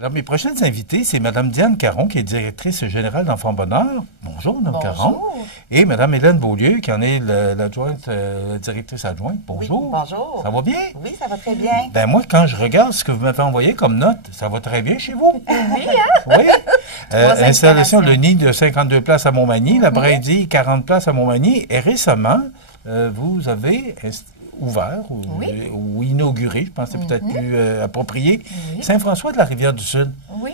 Alors, mes prochaines invitées, c'est Mme Diane Caron, qui est directrice générale d'Enfants Bonheur. Bonjour, Mme Caron. Et Mme Hélène Beaulieu, qui en est l'adjointe, la directrice adjointe. Bonjour. Oui, bonjour. Ça va bien? Oui, ça va très bien. Ben moi, quand je regarde ce que vous m'avez envoyé comme note, ça va très bien chez vous. Oui, hein? Oui. Installation, le nid de 52 places à Montmagny, la brindille, 40 places à Montmagny. Et récemment, vous avez ouvert ou inauguré, je pense que c'est peut-être plus approprié, Saint-François de la Rivière-du-Sud. Oui.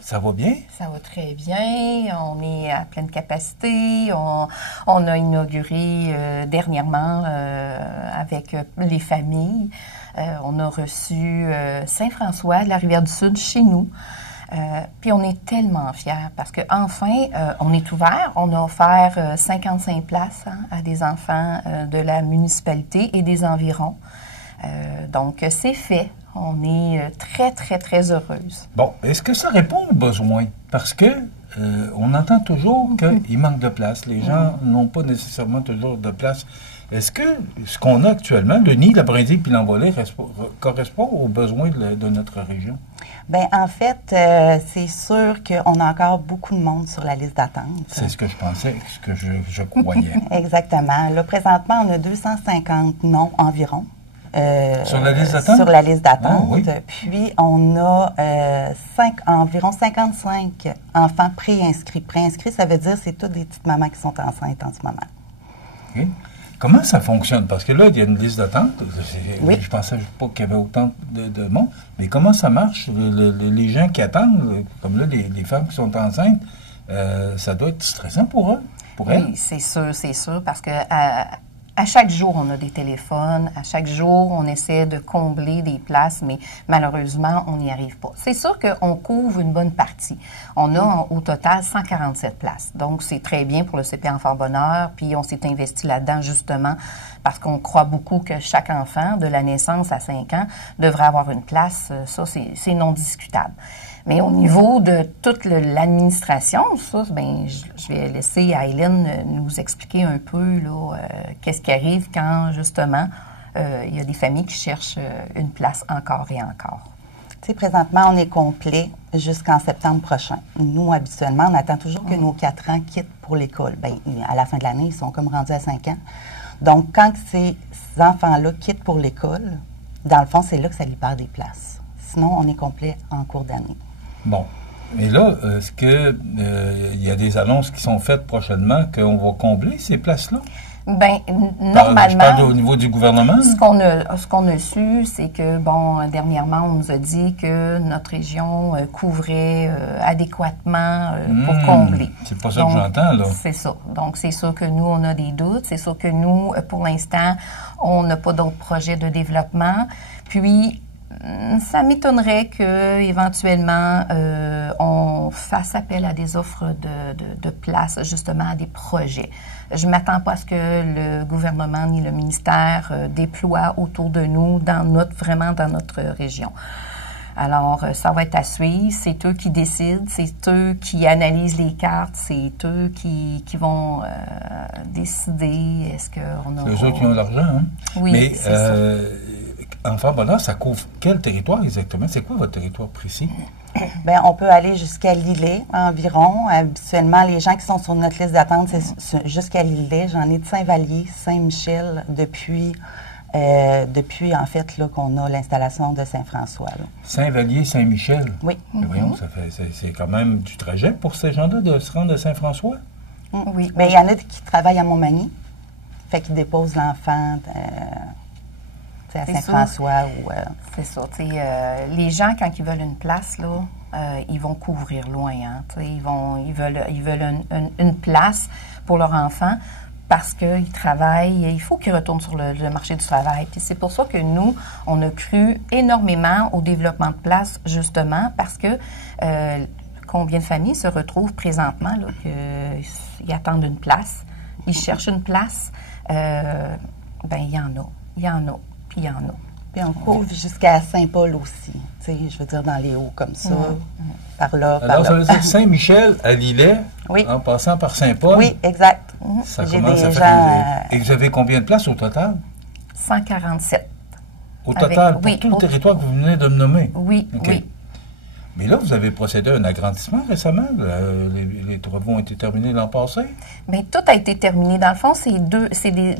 Ça va bien? Ça va très bien. On est à pleine capacité. On a inauguré dernièrement avec les familles. On a reçu Saint-François de la Rivière-du-Sud chez nous. Puis on est tellement fiers parce qu'enfin, on est ouvert. On a offert 55 places à des enfants de la municipalité et des environs. Donc, c'est fait. On est très, très, très heureuse. Bon, est-ce que ça répond aux besoins? Parce que on entend toujours qu'il manque de place. Les gens n'ont pas nécessairement toujours de place. Est-ce que ce qu'on a actuellement, le nid, la brindille puis l'envolée, correspond aux besoins de notre région? Bien, en fait, c'est sûr qu'on a encore beaucoup de monde sur la liste d'attente. C'est ce que je pensais, ce que je croyais. Exactement. Là, présentement, on a 250 noms environ. Sur la liste d'attente? Sur la liste d'attente. Oh, oui. Puis, on a environ 55 enfants préinscrits. Préinscrits, ça veut dire c'est toutes des petites mamans qui sont enceintes en ce moment. OK. Comment ça fonctionne? Parce que là, il y a une liste d'attente. Oui. Je pensais pas qu'il y avait autant de monde. Mais comment ça marche? Les gens qui attendent, comme là, les femmes qui sont enceintes, ça doit être stressant pour eux, pour elles? Oui, c'est sûr, parce que à chaque jour, on a des téléphones. À chaque jour, on essaie de combler des places, mais malheureusement, on n'y arrive pas. C'est sûr qu'on couvre une bonne partie. On a au total 147 places. Donc, c'est très bien pour le CP Enfants Bonheur. Puis, on s'est investi là-dedans justement parce qu'on croit beaucoup que chaque enfant, de la naissance à 5 ans, devrait avoir une place. Ça, c'est non discutable. Mais au niveau de toute l'administration, ça, ben, je vais laisser à Hélène nous expliquer un peu là, qu'est-ce qui arrive quand, justement, il y a des familles qui cherchent une place encore et encore. Tu sais, présentement, on est complet jusqu'en septembre prochain. Nous, habituellement, on attend toujours que nos 4 ans quittent pour l'école. Bien, à la fin de l'année, ils sont comme rendus à 5 ans. Donc, quand ces enfants-là quittent pour l'école, dans le fond, c'est là que ça libère des places. Sinon, on est complet en cours d'année. Bon. Mais là, est-ce que il y a des annonces qui sont faites prochainement qu'on va combler ces places-là? Bien, normalement... Je parle au niveau du gouvernement. Ce qu'on a su, c'est que, bon, dernièrement, on nous a dit que notre région couvrait adéquatement pour combler. C'est pas ça que j'entends, là. C'est ça. Donc, c'est sûr que nous, on a des doutes. C'est sûr que nous, pour l'instant, on n'a pas d'autres projets de développement. Puis, ça m'étonnerait qu'éventuellement, on fasse appel à des offres de places, justement, à des projets. Je ne m'attends pas à ce que le gouvernement ni le ministère déploient autour de nous, vraiment dans notre région. Alors, ça va être à suivre. C'est eux qui décident, c'est eux qui analysent les cartes, c'est eux qui vont décider. Est-ce qu'on a... C'est eux autres qui ont l'argent, hein? Oui, mais c'est ça. Enfants Bonheur, ça couvre quel territoire exactement? C'est quoi votre territoire précis? Bien, on peut aller jusqu'à Lillet environ. Habituellement, les gens qui sont sur notre liste d'attente, c'est jusqu'à Lillet. J'en ai de Saint-Vallier, Saint-Michel, depuis en fait, là, qu'on a l'installation de Saint-François. Saint-Vallier, Saint-Michel? Oui. Mais voyons, c'est quand même du trajet pour ces gens-là de se rendre à Saint-François? Oui. Bien, il y en a qui travaillent à Montmagny, fait qu'ils déposent l'enfant à Saint-François ou... C'est ça. Les gens, quand ils veulent une place, là, ils vont couvrir loin. Hein, ils veulent une place pour leur enfant parce qu'ils travaillent. Il faut qu'ils retournent sur le marché du travail. Puis c'est pour ça que nous, on a cru énormément au développement de places, justement, parce que combien de familles se retrouvent présentement là, qu'ils attendent une place, ils cherchent une place. Ben, il y en a. Il y en a. Puis il y en a. Puis on couvre jusqu'à Saint-Paul aussi. Tu sais, je veux dire, dans les hauts comme ça. Par là, par Alors, là. ça veut dire Saint-Michel à Lillet, en passant par Saint-Paul? Oui, exact. Ça J'ai commence des à gens, faire... Et vous avez combien de places au total? 147. Au total, pour tout le territoire que vous venez de me nommer? Oui, OK. oui. Mais là, vous avez procédé à un agrandissement récemment. Les travaux ont été terminés l'an passé. Bien, tout a été terminé. Dans le fond, c'est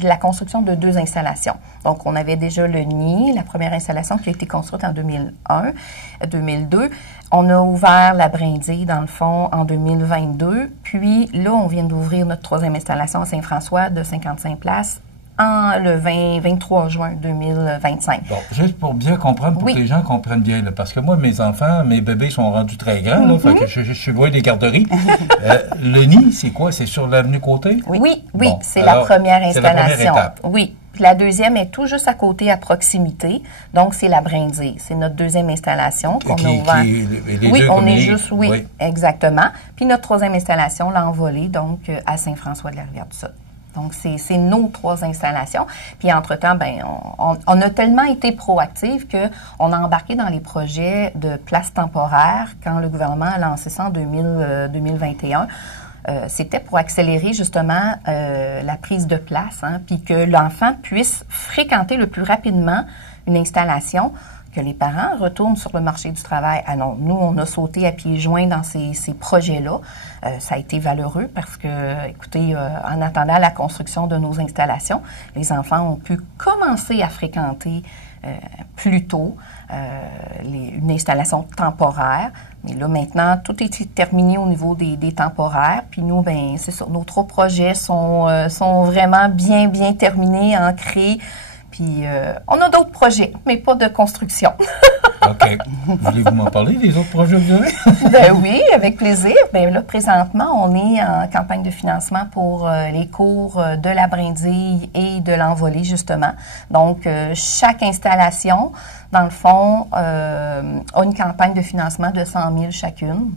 la construction de 2 installations. Donc, on avait déjà le nid, la première installation qui a été construite en 2002. On a ouvert la brindille, dans le fond, en 2022. Puis là, on vient d'ouvrir notre 3e installation à Saint-François de 55 places le 23 juin 2025. Bon, juste pour bien comprendre, pour que les gens comprennent bien, là, parce que moi, mes enfants, mes bébés sont rendus très grands, là, fait que je suis loin des garderies. Le nid, c'est quoi? C'est sur l'avenue Côté? Oui, bon, c'est la première installation. C'est la première étape. Oui. Puis la deuxième est tout juste à côté, à proximité. Donc, c'est la brindille. C'est notre 2e installation qu'on a ouvert. Oui, on est juste, oui, exactement. Puis notre 3e installation, l'Envolée, donc à Saint-François-de-la-Rivière-du-Sud. Donc, c'est nos 3 installations. Puis, entre-temps, ben, on a tellement été proactifs qu'on a embarqué dans les projets de places temporaires quand le gouvernement a lancé ça en 2021. C'était pour accélérer justement la prise de place, hein, puis que l'enfant puisse fréquenter le plus rapidement une installation, que les parents retournent sur le marché du travail. Ah non, nous, on a sauté à pieds joints dans ces projets-là. Ça a été valeureux parce que, écoutez, en attendant la construction de nos installations, les enfants ont pu commencer à fréquenter plus tôt une installation temporaire. Mais là, maintenant, tout est terminé au niveau des temporaires. Puis nous, ben c'est ça, nos 3 projets sont vraiment bien terminés, ancrés. Puis, on a d'autres projets, mais pas de construction. OK. Voulez-vous m'en parler des autres projets que vous avez? Ben oui, avec plaisir. Ben là, présentement, on est en campagne de financement pour les cours de la brindille et de l'envolée, justement. Donc, chaque installation, dans le fond, a une campagne de financement de 100 000 chacune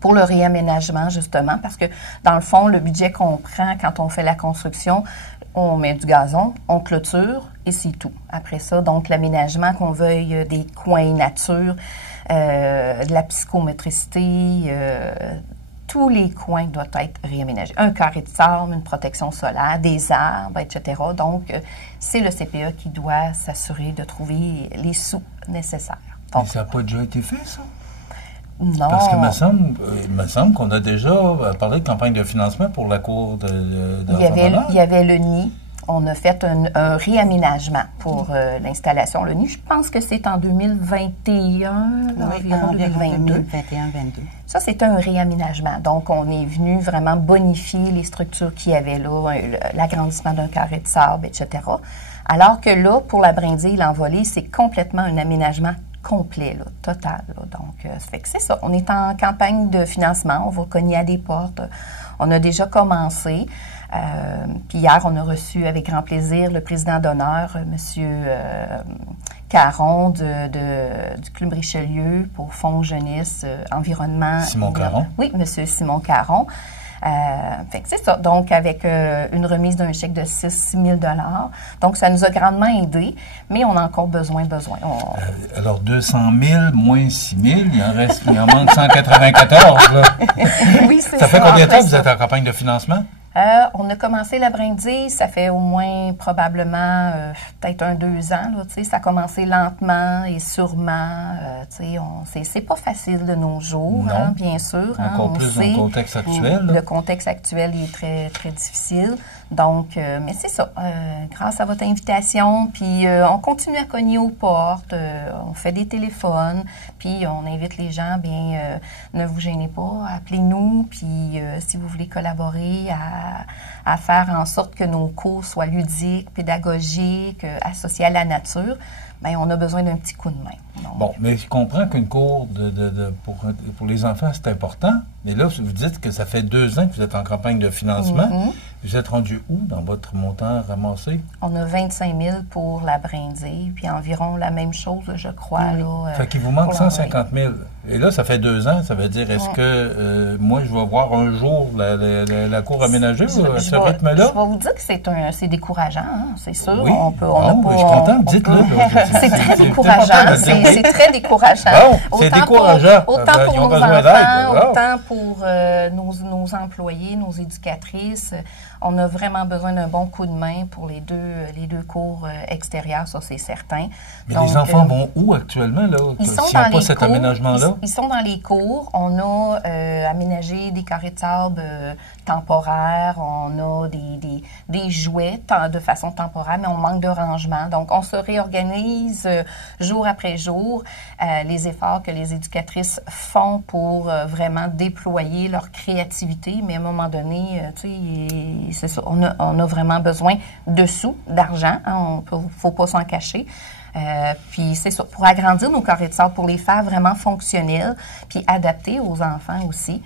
pour le réaménagement, justement, parce que, dans le fond, le budget qu'on prend quand on fait la construction, on met du gazon, on clôture et c'est tout. Après ça, donc l'aménagement, qu'on veuille des coins nature, de la psychométricité, tous les coins doivent être réaménagés. Un carré de sable, une protection solaire, des arbres, etc. Donc, c'est le CPE qui doit s'assurer de trouver les sous nécessaires. Donc, mais ça n'a pas déjà été fait, ça? Non. Parce que il me semble qu'on a déjà parlé de campagne de financement pour la cour de il y avait le nid. On a fait un réaménagement pour l'installation. Le nid, je pense que c'est en 2021, environ 2022. 2021-22. Ça, c'est un réaménagement. Donc, on est venu vraiment bonifier les structures qu'il y avait là, l'agrandissement d'un carré de sable, etc. Alors que là, pour la brindille, l'envolée, c'est complètement un aménagement complet, là, total. Là. Donc, ça fait que c'est ça. On est en campagne de financement. On va cogner à des portes. On a déjà commencé. Puis hier, on a reçu avec grand plaisir le président d'honneur, M. Caron du Club Richelieu pour Fonds Jeunesse, Environnement. Simon Caron? Oui, M. Simon Caron. Fait que c'est ça. Donc, avec une remise d'un chèque de 6 000 $. Donc, ça nous a grandement aidé, mais on a encore besoin. Alors, 200 000 moins 6 000, il en manque 194, là. Oui, c'est ça. Ça fait combien de temps que vous êtes en campagne de financement? On a commencé la brindille, ça fait au moins probablement peut-être 2 ans. Là, ça a commencé lentement et sûrement. C'est pas facile de nos jours, hein, bien sûr. Encore plus dans le contexte actuel. Le contexte actuel est très, très difficile. Donc, mais c'est ça. Grâce à votre invitation, puis on continue à cogner aux portes, on fait des téléphones, puis on invite les gens, bien, ne vous gênez pas, appelez-nous, puis si vous voulez collaborer à faire en sorte que nos cours soient ludiques, pédagogiques, associés à la nature, bien, on a besoin d'un petit coup de main. Donc, bon, mais je comprends qu'une cour pour les enfants, c'est important. Mais là, vous dites que ça fait 2 ans que vous êtes en campagne de financement. Mm-hmm. Vous êtes rendu où dans votre montant ramassé? On a 25 000 pour la brindille, puis environ la même chose, je crois. Là, fait qu'il vous manque 150 000. Et là, ça fait 2 ans. Ça veut dire, est-ce que moi, je vais voir un jour la cour aménagée à ce rythme-là? Je vais vous dire que c'est décourageant, hein, c'est sûr. Oui. Je suis content, dites-le. C'est très décourageant. C'est très décourageant. Bon, c'est décourageant. Autant pour nos enfants, autant pour nos employés, nos éducatrices. On a vraiment besoin d'un bon coup de main pour les deux cours extérieurs, ça c'est certain. Mais donc, les enfants vont où actuellement, là, s'ils n'ont pas cet aménagement-là? Ils sont dans les cours. On a aménagé des carrés de sable temporaires. On a des jouets de façon temporaire, mais on manque de rangement. Donc, on se réorganise jour après jour. Les efforts que les éducatrices font pour vraiment déployer leur créativité, mais à un moment donné, tu sais, c'est ça, on a vraiment besoin de sous, d'argent, hein, faut pas s'en cacher. Puis c'est ça, pour agrandir nos carrés de sable, pour les faire vraiment fonctionnels, puis adaptés aux enfants aussi.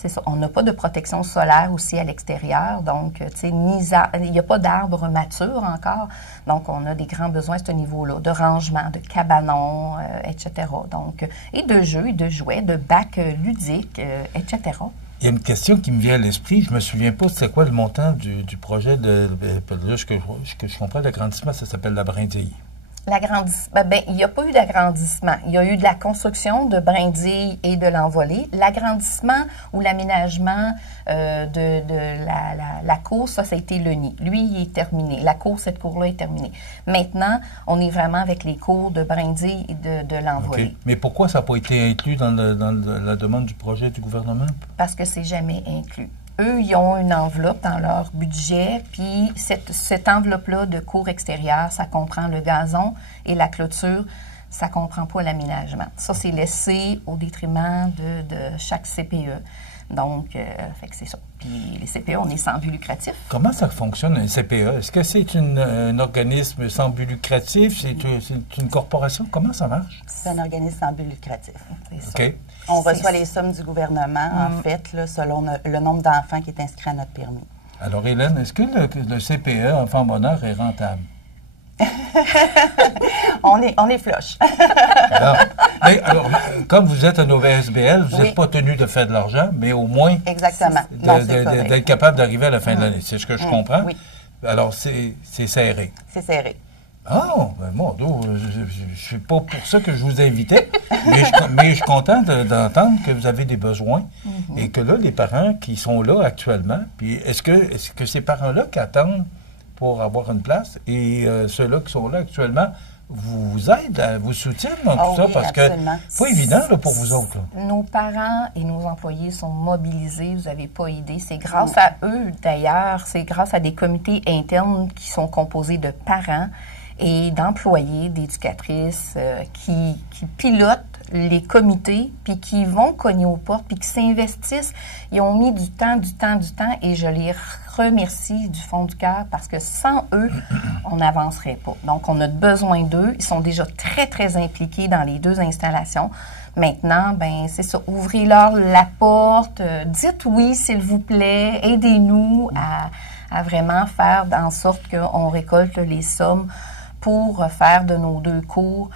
C'est ça, on n'a pas de protection solaire aussi à l'extérieur, donc tu sais, il n'y a pas d'arbres matures encore, donc on a des grands besoins à ce niveau-là, de rangement, de cabanons, etc. Donc, et de jeux, et de jouets, de bacs ludiques, etc. Il y a une question qui me vient à l'esprit. Je me souviens pas c'est quoi le montant du projet de là, ce que je comprends, l'agrandissement, ça s'appelle la brindille. L'agrandissement, il n'y a pas eu d'agrandissement. Il y a eu de la construction de brindilles et de l'envolée. L'agrandissement ou l'aménagement de la cour, ça a été le nid. Lui, il est terminé. La cour, cette cour-là est terminée. Maintenant, on est vraiment avec les cours de brindilles et de l'envolée. Okay. Mais pourquoi ça n'a pas été inclus dans la demande du projet du gouvernement? Parce que c'est jamais inclus. Eux, ils ont une enveloppe dans leur budget, puis cette enveloppe-là de cours extérieurs, ça comprend le gazon et la clôture, ça ne comprend pas l'aménagement. Ça, c'est laissé au détriment de chaque CPE. Donc, fait que c'est ça. Puis les CPE, on est sans but lucratif. Comment ça fonctionne, un CPE? Est-ce que c'est un organisme sans but lucratif? C'est une corporation? Comment ça marche? C'est un organisme sans but lucratif. OK. On reçoit les sommes du gouvernement, en fait, là, selon le nombre d'enfants qui est inscrit à notre permis. Alors, Hélène, est-ce que le CPE, Enfant Bonheur, est rentable? on est flush. alors, comme vous êtes un OVSBL, vous n'êtes pas tenu de faire de l'argent, mais au moins exactement. D'être capable d'arriver à la fin de l'année. C'est ce que je comprends? Oui. Alors, c'est serré. C'est serré. Ah, ben mon Dieu, je ne suis pas pour ça que je vous invitais, mais je suis content d'entendre que vous avez des besoins et que là, les parents qui sont là actuellement, puis est-ce que ces parents-là qui attendent pour avoir une place et ceux-là qui sont là actuellement vous aident, vous soutiennent dans tout ça? Oui, parce absolument. que c'est pas évident là, pour vous autres. Là. Nos parents et nos employés sont mobilisés, vous n'avez pas idée. C'est grâce à eux, d'ailleurs, c'est grâce à des comités internes qui sont composés de parents et d'employés, d'éducatrices qui pilotent les comités, puis qui vont cogner aux portes, puis qui s'investissent. Ils ont mis du temps, et je les remercie du fond du cœur parce que sans eux, on n'avancerait pas. Donc, on a besoin d'eux. Ils sont déjà très, très impliqués dans les deux installations. Maintenant, ben c'est ça. Ouvrez-leur la porte, dites oui, s'il vous plaît, aidez-nous à vraiment faire en sorte qu'on récolte les sommes pour faire de nos deux cours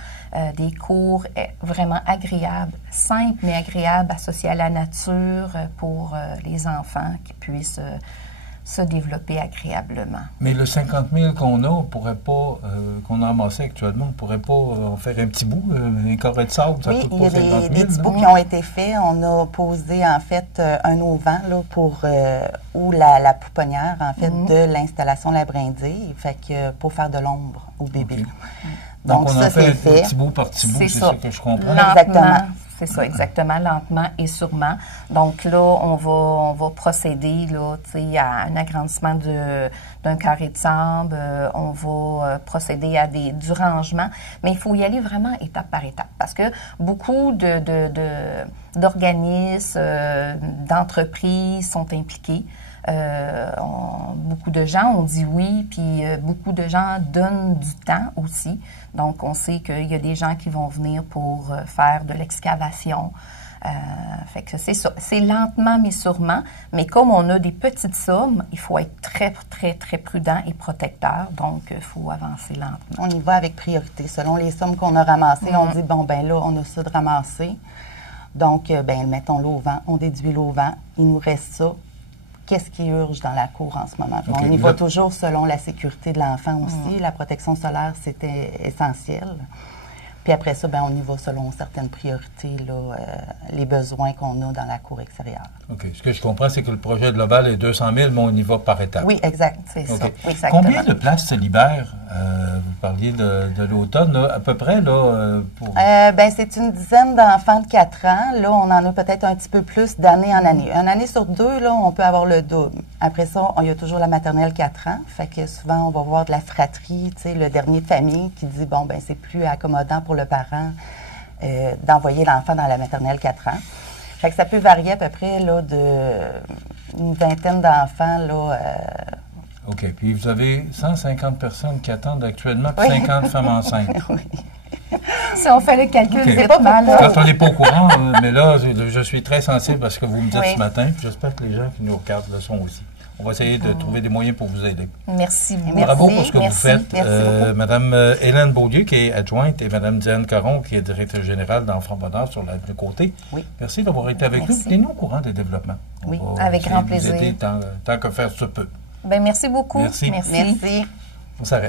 des cours vraiment agréables, simples mais agréables, associés à la nature pour les enfants qui puissent se développer agréablement. Mais le 50 000 qu'on a, on pourrait pas, qu'on a amassé actuellement, on ne pourrait pas en faire un petit bout, un carré de sable, ça coûte pas 50 000. Oui, il y a des petits bouts qui ont été faits. On a posé, en fait, un auvent là, pour ou la pouponnière, en fait, de l'installation de la brindille, fait que pour faire de l'ombre au bébé. Okay. Donc, on ça, en fait petit bout par petit bout, c'est ça que je comprends. Exactement. C'est ça, exactement, lentement et sûrement. Donc là, on va procéder là, à un agrandissement d'un carré de sable. On va procéder à du rangement. Mais il faut y aller vraiment étape par étape parce que beaucoup d'organismes, d'entreprises sont impliqués. Beaucoup de gens ont dit oui, puis beaucoup de gens donnent du temps aussi. Donc, on sait qu'il y a des gens qui vont venir pour faire de l'excavation. Fait que c'est ça. C'est lentement, mais sûrement. Mais comme on a des petites sommes, il faut être très, très, très prudent et protecteur. Donc, il faut avancer lentement. On y va avec priorité. Selon les sommes qu'on a ramassées, on dit, bon, ben là, on a ça de ramasser. Donc, ben mettons-le au vent. On déduit l'eau au vent. Il nous reste ça. Qu'est-ce qui urge dans la cour en ce moment? Okay. On y va toujours selon la sécurité de l'enfant aussi. La protection solaire, c'était essentiel. Puis après ça, ben, on y va selon certaines priorités, là, les besoins qu'on a dans la cour extérieure. OK. Ce que je comprends, c'est que le projet de l'Oval est 200 000, mais on y va par étapes. Oui, exact. C'est OK. ça. Exactement. Combien de places se libèrent? Vous parliez de l'automne, là, à peu près, là, pour... Ben, c'est une dizaine d'enfants de 4 ans. Là, on en a peut-être un petit peu plus d'année en année. Une année sur 2, là, on peut avoir le double. Après ça, il y a toujours la maternelle 4 ans. Fait que souvent, on va voir de la fratrie, tu sais, le dernier de famille qui dit, bon, ben, c'est plus accommodant pour le parent d'envoyer l'enfant dans la maternelle 4 ans. Fait que ça peut varier à peu près, là, une vingtaine d'enfants, là. OK. Puis vous avez 150 personnes qui attendent actuellement, puis Oui. 50 femmes enceintes. Oui. Si on fait le calcul, OK. c'est pas mal. Quand on n'est pas au courant, mais là, je suis très sensible à ce que vous me dites Oui. ce matin, puis j'espère que les gens qui nous regardent le sont aussi. On va essayer de trouver des moyens pour vous aider. Merci beaucoup. Bravo pour ce que vous Merci. faites. Merci beaucoup. Madame Hélène Beaulieu, qui est adjointe, et Madame Diane Caron, qui est directrice générale d'Enfants Bonheur sur l'avenue Côté. Oui. Merci d'avoir été avec Merci. nous. Tenez-nous au courant des développements. Oui, On va avec essayer grand de vous plaisir. aider tant que faire se peut. Ben, merci beaucoup. Merci. Merci. On s'arrête.